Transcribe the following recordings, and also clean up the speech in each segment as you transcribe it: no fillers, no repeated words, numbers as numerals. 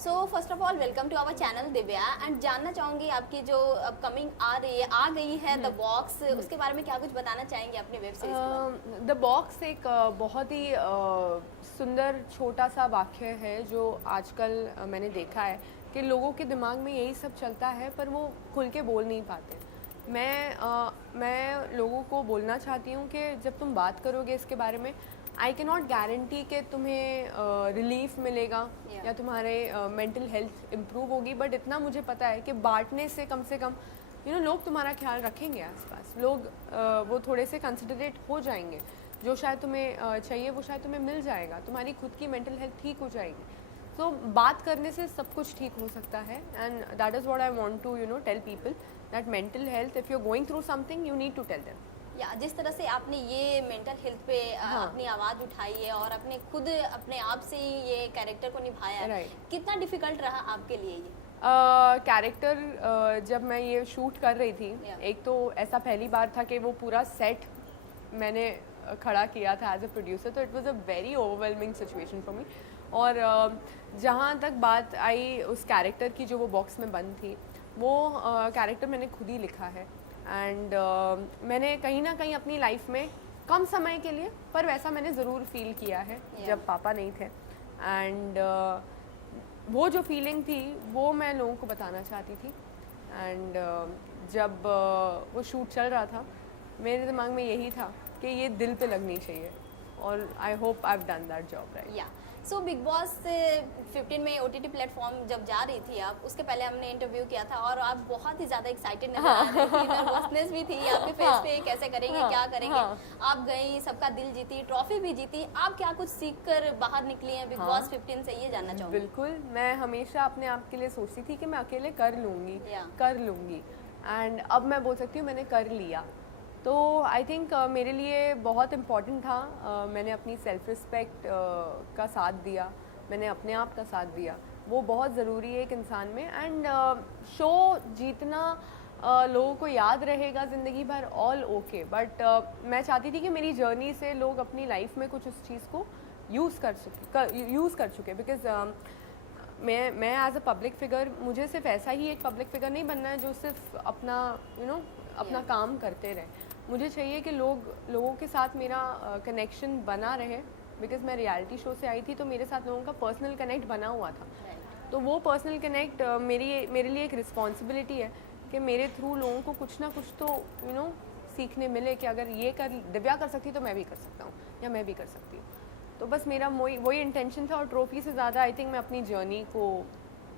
So first of all welcome to our channel Divya and जानना चाहूंगी आपकी जो अपकमिंग आ गई है द बॉक्स, उसके बारे में क्या कुछ बताना चाहेंगे अपनी वेब सीरीज के बारे द बॉक्स एक बहुत ही सुंदर छोटा सा वाक्य है जो आजकल मैंने देखा है कि लोगों के दिमाग में यही सब चलता है पर वो खुल के बोल नहीं पाते। मैं लोगों को बोलना चाहती हूँ कि जब तुम बात करोगे इसके बारे में, आई कैन नॉट गारंटी कि तुम्हें रिलीफ मिलेगा या तुम्हारे मेंटल हेल्थ इम्प्रूव होगी, बट इतना मुझे पता है कि बांटने से कम लोग तुम्हारा ख्याल रखेंगे आसपास। लोग वो थोड़े से कंसिडरेट हो जाएंगे। जो शायद तुम्हें चाहिए वो शायद तुम्हें मिल जाएगा। तुम्हारी खुद की मेंटल हेल्थ ठीक हो जाएगी। तो बात करने से सब कुछ ठीक हो सकता है and that is what I want to tell people that mental health, if you are going through something you need to tell them. या जिस तरह से आपने ये मेंटल हेल्थ पे अपनी आवाज़ उठाई है और अपने खुद अपने आप से ही ये कैरेक्टर को निभाया है, कितना डिफिकल्ट रहा आपके लिए ये कैरेक्टर? जब मैं ये शूट कर रही थी, एक तो ऐसा पहली बार था कि वो पूरा सेट मैंने खड़ा किया था एज अ प्रोड्यूसर, तो it was a very overwhelming situation for me. और जहाँ तक बात आई उस कैरेक्टर की जो वो बॉक्स में बंद थी, वो कैरेक्टर मैंने खुद ही लिखा है एंड मैंने कहीं ना कहीं अपनी लाइफ में कम समय के लिए पर वैसा मैंने ज़रूर फील किया है जब पापा नहीं थे। एंड वो जो फीलिंग थी वो मैं लोगों को बताना चाहती थी। एंड जब वो शूट चल रहा था, मेरे दिमाग में यही था कि ये दिल पे लगनी चाहिए और I hope I have done that job right. या सो बिग बॉस 15 में OTT प्लेटफॉर्म जब जा रही थी आप, उसके पहले हमने इंटरव्यू किया था और आप बहुत ही ज़्यादा एक्साइटेड नजर आ रही थी, नर्वसनेस भी थी आपके फेस पे, कैसे करेंगे क्या करेंगे। आप गई, सबका दिल जीती, ट्रॉफी भी जीती। आप क्या कुछ सीख कर बाहर निकली हैं बिग बॉस 15 से, ये जानना चाहूँगी। बिल्कुल, मैं हमेशा अपने आप के लिए सोचती थी कि मैं अकेले कर लूँगी एंड अब मैं बोल सकती हूँ मैंने कर लिया। तो आई थिंक मेरे लिए बहुत इम्पॉर्टेंट था। मैंने अपनी सेल्फ रिस्पेक्ट का साथ दिया, मैंने अपने आप का साथ दिया, वो बहुत ज़रूरी है एक इंसान में। एंड शो जीतना लोगों को याद रहेगा ज़िंदगी भर, ऑल ओके, बट मैं चाहती थी कि मेरी जर्नी से लोग अपनी लाइफ में कुछ उस चीज़ को यूज़ कर चुके बिकॉज मैं एज अ पब्लिक फिगर, मुझे सिर्फ ऐसा ही एक पब्लिक फिगर नहीं बनना है जो सिर्फ अपना अपना काम करते रहे। मुझे चाहिए कि लोगों के साथ मेरा कनेक्शन बना रहे, बिकॉज मैं रियलिटी शो से आई थी तो मेरे साथ लोगों का पर्सनल कनेक्ट बना हुआ था। तो वो पर्सनल कनेक्ट मेरे लिए एक रिस्पॉन्सिबिलिटी है कि मेरे थ्रू लोगों को कुछ ना कुछ तो सीखने मिले कि अगर ये दिव्या कर सकती तो मैं भी कर सकता हूँ या मैं भी कर सकती हूँ। तो बस मेरा वही इंटेंशन था और ट्रॉफी से ज़्यादा आई थिंक मैं अपनी जर्नी को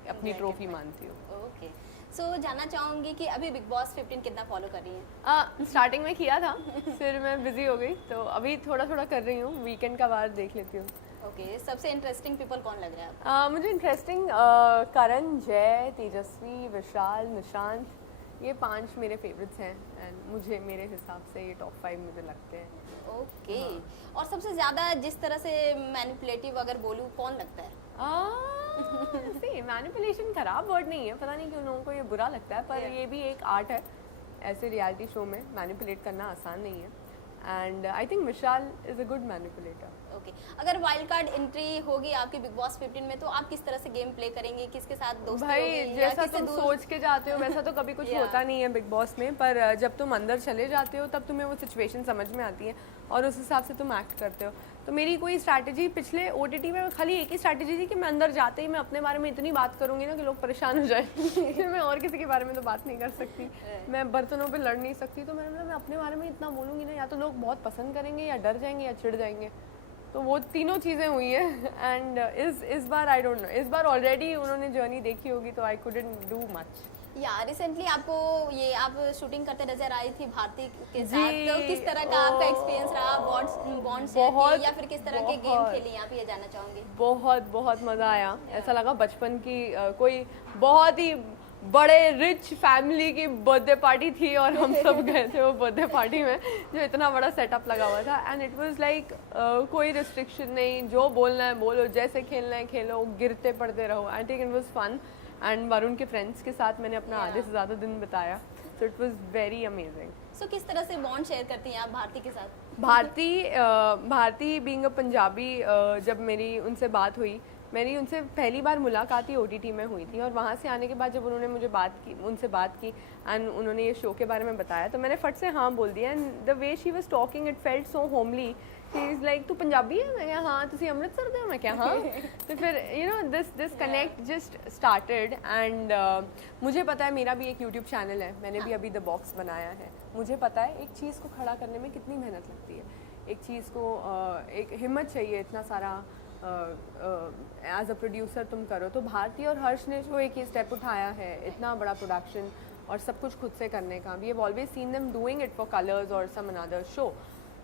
अपनी ट्रॉफी मानती हूँ। ओके, सो जानना चाहूँगी कि अभी बिग बॉस 15 कितना फॉलो कर रही हैं? स्टार्टिंग में किया था, फिर मैं बिजी हो गई, तो अभी थोड़ा थोड़ा कर रही हूँ, वीकेंड का बार देख लेती हूँ। ओके, सबसे इंटरेस्टिंग पीपल कौन लग रहा है आपको? मुझे इंटरेस्टिंग करण, जय, तेजस्वी, विशाल, निशांत, ये 5 मेरे फेवरेट्स हैं एंड मेरे हिसाब से ये टॉप 5 मुझे लगते हैं। ओके, और सबसे ज़्यादा जिस तरह से मैनिपुलेटिव अगर बोलूँ, कौन लगता है? मैनिपुलेशन खराब वर्ड नहीं है, पता नहीं क्यों लोगों को ये बुरा लगता है, पर ये भी एक आर्ट है। ऐसे रियलिटी शो में मैनिपुलेट करना आसान नहीं है and I think Vishal is a good manipulator. Okay, अगर वाइल्ड कार्ड एंट्री होगी आपकी बिग बॉस 15 में तो आप किस तरह से गेम प्ले करेंगे? किसके साथ दोस्ती भाई होगी, जैसा तुम सोच के जाते हो वैसा तो कभी कुछ होता नहीं है बिग बॉस में, पर जब तुम अंदर चले जाते हो तब तुम्हें वो सिचुएशन समझ में आती है और उस हिसाब से तुम एक्ट करते हो। तो मेरी कोई स्ट्रैटेजी पिछले OTT में खाली एक ही स्ट्रैटेजी थी कि मैं अंदर जाते ही मैं अपने बारे में इतनी बात करूँगी ना कि लोग परेशान हो जाए फिर मैं और किसी के बारे में तो बात नहीं कर सकती, मैं बर्तनों पे लड़ नहीं सकती, तो मैं अपने बारे में इतना बोलूँगी ना, या तो लोग बहुत पसंद करेंगे या डर जाएंगे या चिढ़ जाएंगे। तो वो तीनों चीज़ें हुई हैं एंड इस बार आई डोंट नो, इस बार ऑलरेडी उन्होंने जर्नी देखी होगी तो आई कुडंट डू मच। या रिसेंटली आपको ये आप शूटिंग करते नजर आई थी भारती के साथ, तो किस तरह का आपका एक्सपीरियंस रहा? बॉन्ड शेयर या फिर किस तरह के गेम खेली आप, ये जानना चाहूँगी। बहुत मज़ा आया। ऐसा लगा बचपन की कोई बहुत ही बड़े रिच फैमिली की बर्थडे पार्टी थी और हम सब गए थे वो बर्थडे पार्टी में, जो इतना बड़ा सेटअप लगा हुआ था एंड इट वाज लाइक कोई रिस्ट्रिक्शन नहीं, जो बोलना है बोलो, जैसे खेलना है खेलो, गिरते पड़ते रहो। I think it was fun and Varun के फ्रेंड्स के साथ मैंने अपना आधे से ज़्यादा दिन बिताया, so it was very amazing. So किस तरह से बॉन्ड शेयर करती हैं आप भारती के साथ? भारती बीइंग अ पंजाबी, जब मेरी उनसे बात हुई मेरी उनसे पहली बार मुलाकात ही OTT में हुई थी, और वहाँ से आने के बाद जब उन्होंने मुझे उनसे बात की एंड उन्होंने ये शो के बारे में बताया, तो मैंने फट से हाँ बोल दिया। And the way she was talking it felt so homely. She is like, तू पंजाबी है? मैं क्या हाँ। तुसी अमृतसर दे? मैं क्या हाँ। तो फिर you know this connect just started. And मुझे पता है मेरा भी एक यूट्यूब चैनल है, मैंने भी अभी द बॉक्स बनाया है। मुझे पता है एक चीज़ को खड़ा करने में कितनी मेहनत लगती है, एक चीज़ को एक हिम्मत चाहिए, इतना सारा एज अ प्रोड्यूसर तुम करो। तो भारती और हर्ष ने जो एक ये स्टेप उठाया है, इतना बड़ा प्रोडक्शन और सब कुछ खुद से करने का, we have always seen them doing it for colours और सम अनदर शो,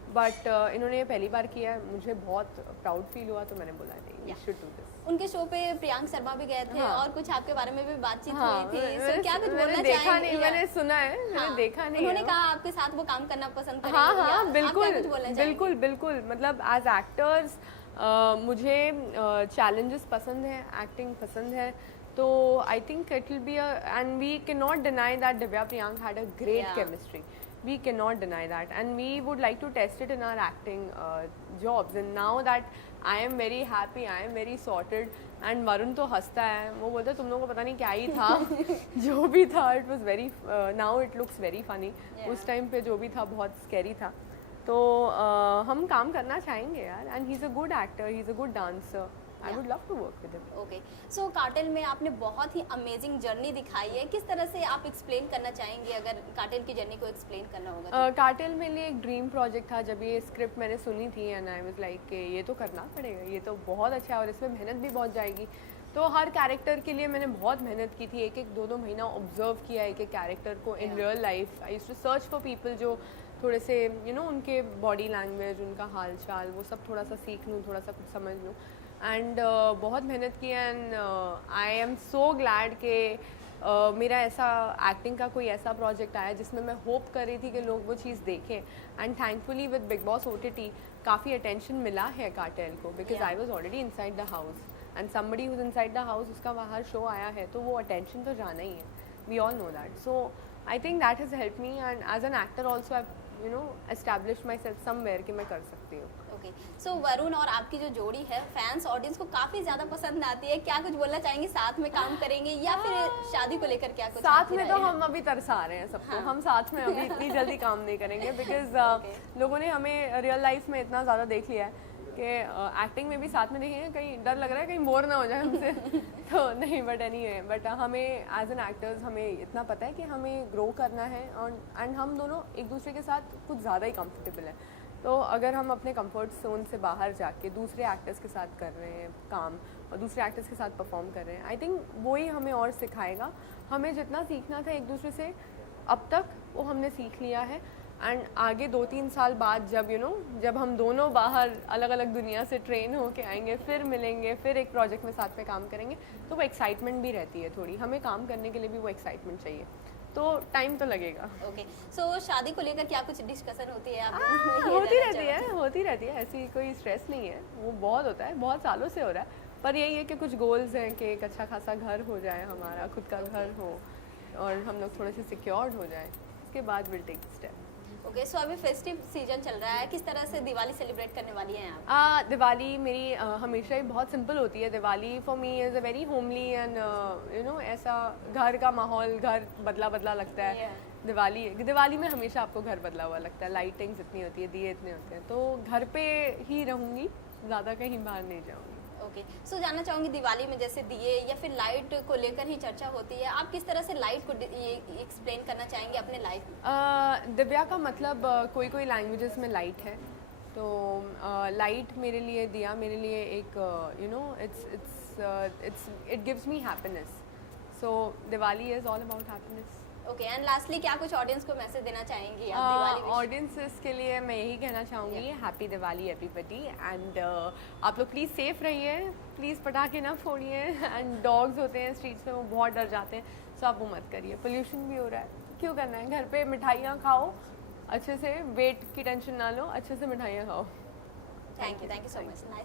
बट इन्होंने ये पहली बार किया है। मुझे बहुत प्राउड फील हुआ, तो मैंने बोला नहीं, वी शुड डू दिस। उनके शो पे प्रियांक शर्मा भी गए थे, हाँ। और कुछ आपके बारे में भी बातचीत हाँ, हुई थी। सो क्या कुछ बोलना मैंने देखा चाहेंगे? नहीं, मैंने सुना है, मैंने देखा नहीं। उन्होंने कहा आपके साथ वो काम करना पसंद करेंगे। हाँ या हाँ आप बिल्कुल क्या कुछ बोलना चाहेंगे? बिल्कुल बिल्कुल। मतलब एज एक्टर्स मुझे चैलेंजेस पसंद है, एक्टिंग पसंद है, तो I think it will be and we can not deny that Divya Priyank had a great chemistry. We cannot deny that, and we would like to test it in our acting jobs. And now that I am very happy, I am very sorted, and Varun तो हंसता है, वो बोलता है तुम लोगों को पता नहीं क्या ही था। जो भी था it was very now it looks very funny. उस टाइम पे जो भी था बहुत scary था। तो हम काम करना चाहेंगे यार, and he's a good actor, he's a good dancer. I would love to work with him. Okay, so cartel में आपने बहुत ही अमेजिंग जर्नी दिखाई है, किस तरह से आप एक्सप्लेन करना चाहेंगे अगर कार्टेल की जर्नी को एक्सप्लेन करना होगा तो? कार्टेल मेरे लिए एक ड्रीम प्रोजेक्ट था। जब ये स्क्रिप्ट मैंने सुनी थी एंड आई वाज लाइक कि ये तो करना पड़ेगा, ये तो बहुत अच्छा है और इसमें मेहनत भी बहुत जाएगी। तो हर कैरेक्टर के लिए मैंने बहुत मेहनत की थी, एक एक दो महीना ऑब्जर्व किया एक एक कैरेक्टर को in real life. I used to search for people जो थोड़े से उनके बॉडी लैंग्वेज, उनका हाल चाल, वो सब थोड़ा सा सीख लूँ, थोड़ा सा कुछ समझ लूँ। एंड बहुत मेहनत की, and I am so glad कि मेरा ऐसा एक्टिंग का कोई ऐसा प्रोजेक्ट आया जिसमें मैं होप कर रही थी कि लोग वो चीज़ देखें। And thankfully with Bigg Boss OTT काफ़ी अटेंशन मिला है कार्टेल को, because I was already inside the house and somebody who's inside the house, उसका बाहर शो आया है तो वो अटेंशन तो जाना ही है। We all know that, so I think that has help me, and as an actor also I establish myself somewhere कि मैं कर सकती हूँ। ओके, सो वरुण और आपकी जो जोड़ी है फैंस ऑडियंस को काफी ज्यादा पसंद आती है, क्या कुछ बोलना चाहेंगे? साथ में काम करेंगे या फिर शादी को लेकर क्या कुछ? साथ में तो हम अभी तरसा रहे हैं सबको। हाँ। हम साथ में अभी इतनी जल्दी काम नहीं करेंगे, बिकॉज लोगों ने हमें रियल लाइफ में इतना ज़्यादा देख लिया है कि एक्टिंग में भी साथ में देखेंगे, कहीं डर लग रहा है कहीं बोर ना हो जाए हमसे। तो नहीं, बट एनीवे, बट हमें एज एन एक्टर्स हमें इतना पता है कि हमें ग्रो करना है, और एंड हम दोनों एक दूसरे के साथ कुछ ज़्यादा ही कंफर्टेबल है। तो अगर हम अपने कंफर्ट जोन से बाहर जाके दूसरे एक्टर्स के साथ कर रहे हैं काम और दूसरे एक्टर्स के साथ परफॉर्म कर रहे हैं, आई थिंक वही हमें और सिखाएगा। हमें जितना सीखना था एक दूसरे से अब तक वो हमने सीख लिया है, एंड आगे 2-3 साल बाद जब जब हम दोनों बाहर अलग अलग दुनिया से ट्रेन होके आएंगे, फिर मिलेंगे, फिर एक प्रोजेक्ट में साथ में काम करेंगे, तो वो एक्साइटमेंट भी रहती है थोड़ी। हमें काम करने के लिए भी वो एक्साइटमेंट चाहिए, तो टाइम तो लगेगा। ओके, सो शादी को लेकर क्या कुछ डिस्कशन होती है आप? होती रहती है, ऐसी कोई स्ट्रेस नहीं है। वो बहुत होता है, बहुत सालों से हो रहा है, पर यही है कि कुछ गोल्स हैं कि एक अच्छा खासा घर हो जाए, हमारा खुद का घर हो और हम लोग थोड़े से सिक्योर्ड हो जाए, उसके बाद विल टेक स्टेप। ओके, सो अभी फेस्टिव सीजन चल रहा है, किस तरह से दिवाली सेलिब्रेट करने वाली हैं आप? दिवाली मेरी हमेशा ही बहुत सिंपल होती है। Diwali for me is a very homely and ऐसा घर का माहौल, घर बदला बदला लगता है। दिवाली में हमेशा आपको घर बदला हुआ लगता है, लाइटिंग्स इतनी होती है, दिए इतने होते हैं, तो घर पे ही रहूँगी, ज़्यादा कहीं बाहर नहीं जाऊँगी। ओके, सो जानना चाहूँगी दिवाली में जैसे दिए या फिर लाइट को लेकर ही चर्चा होती है, आप किस तरह से लाइट को एक्सप्लेन करना चाहेंगे अपने लाइफ में? दिव्या का मतलब कोई लैंग्वेजेस में लाइट है, तो लाइट मेरे लिए, दिया मेरे लिए एक it gives me happiness, so Diwali is all about happiness. Okay, and lastly क्या कुछ ऑडियंस को मैसेज देना चाहेंगी आप दिवाली में? ऑडियंसेस के लिए मैं यही कहना चाहूँगी, हैप्पी दिवाली एवरीबडी, एंड आप लोग प्लीज़ सेफ रहिए, प्लीज़ पटाखे ना फोड़िए, एंड डॉग्स होते हैं स्ट्रीट्स में, वो बहुत डर जाते हैं, सो आप वो मत करिए। पोल्यूशन भी हो रहा है, क्यों करना है? घर पे मिठाइयाँ खाओ अच्छे से, वेट की टेंशन ना लो, अच्छे से मिठाइयाँ खाओ। Thank you so much. Nice.